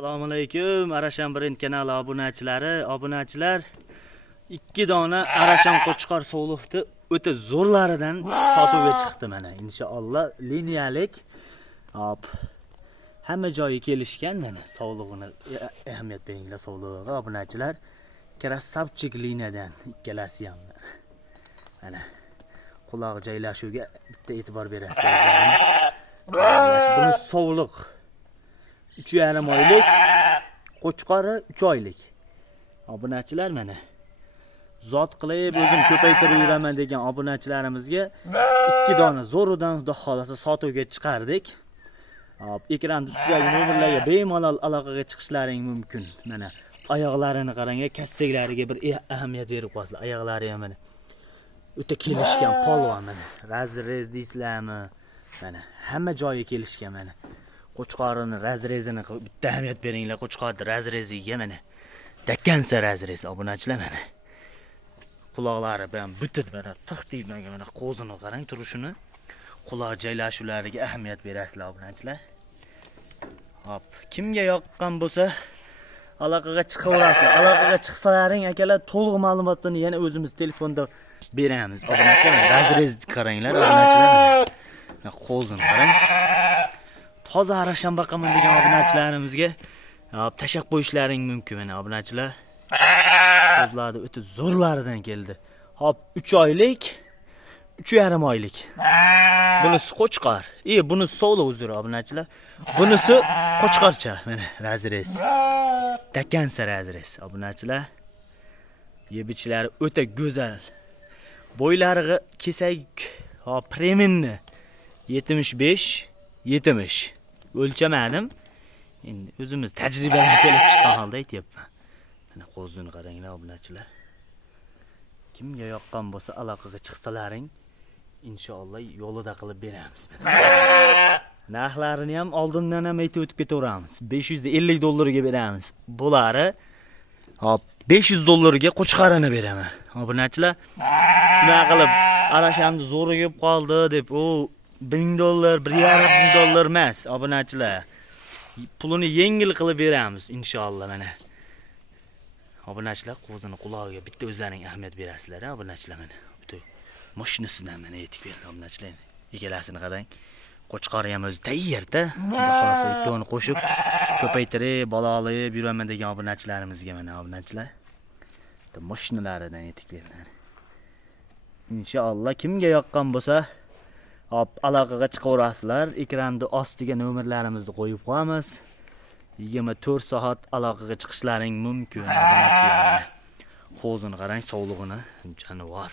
Assalomu alaykum. Arasham Brend kanali obunachilar, 2 dona Arasham qo'chqor sog'liqni o'ta zo'rlaridan sotuvga chiqdi mana. Inshaalloh liniyalik. Hop. Hamma joyi kelishgan mana. Sog'lig'ini ahamiyat beringlar sog'lig'iga obunachilar. Krassavchik liniyadan ikkalasi ham. Mana quloq joylashuviga bitta e'tibor berasiz. Buni sog'liq 3,5 oylik, qo'chqori 3 oylik. Obunachilar mana. Zot qilib o'zim ko'paytirib yuraman degan obunachilarimizga 2 dona zo'ridan xudo xolasa sotuvga chiqardik. Hop, ekran ustidagi nomerlarga bemalol aloqaga chiqishlaring mumkin. Mana oyoqlarini qarang, kassaklariga bir ahamiyat berib qo'yasizlar. Oyoqlari ham mana o'ta kelishgan polvon mana. Razrez deysizlarmi? Mana hamma joyi kelishgan mana. Qo'chqorini razrezini bitta ahamiyat beringlar. Qo'chqorni razreziga mana. Dakkansa razrez obunachilar mana. Quloqlari bilan butun mana to'xtayib mana qo'zini qarang turishini. Quloq joylashuvlariga ahamiyat berasizlar obunachilar. Hop, kimga yoqqan bo'lsa aloqaga chiqaverasizlar. Aloqaga chiqsalaring akalar to'liq ma'lumotni yana o'zimiz telefonda beramiz. Obunachilar razrez qaranglar obunachilar. Qo'zini qarang. Toza Arasham boqaman degan obunachilarimizga tashab qo'yishlaring mumkin mana obunachilar. Qo'zlari o'ta zo'rlaridan keldi. Hop, 3 oylik, 3,5 oylik. Bunisi qo'chqor. Bunisi sog'liq uzr obunachilar. Bunisi qo'chqorcha mana razrez. Dakkansa razrez obunachilar. Yebichlari o'ta go'zal. Bo'ylariga kesak preminni 75-70 o'lchamadim. Endi o'zimiz tajribadan kelib chiqqan holda aytyapman. Mana qo'zini qaranglar obunachilar. Kimga yoqqan bo'lsa aloqaga chiqsalaring, inshaalloh yo'lida qilib beramiz. Narxlarini ham oldindan ham aytib o'tib ketaveramiz. $550 ga beramiz. Bo'lari hop $500 ga qo'chqarini beraman. Obunachilar, nima qilib Arashamni zo'ri kelib qoldi deb $1000, $1,500 emas obunachilar. Pulini yengil qilib beramiz inshaalloh mana. Obunachilar qo'zini qulog'iga bitta o'zlaring ahamiyat berasizlar, obunachilar mana. Bitta mashinasidan mana yetib berdi obunachilar. Egalasini qarang. Qo'chqori ham o'zi tayyorda. Xolos ikkoni qo'shib ko'paytirib, balolayib yuraman degan obunachilarimizga mana obunachilar. Bitta mashinalaridan yetib berdi. Inshaalloh kimga yoqqan bo'lsa hop aloqaga chiqaverasizlar. Ekranda ostiga nomerlarimizni qo'yib qo'yamiz. 24 soat aloqaga chiqishlaring mumkin. Qo'zini qarang, sog'lig'ini jonivor.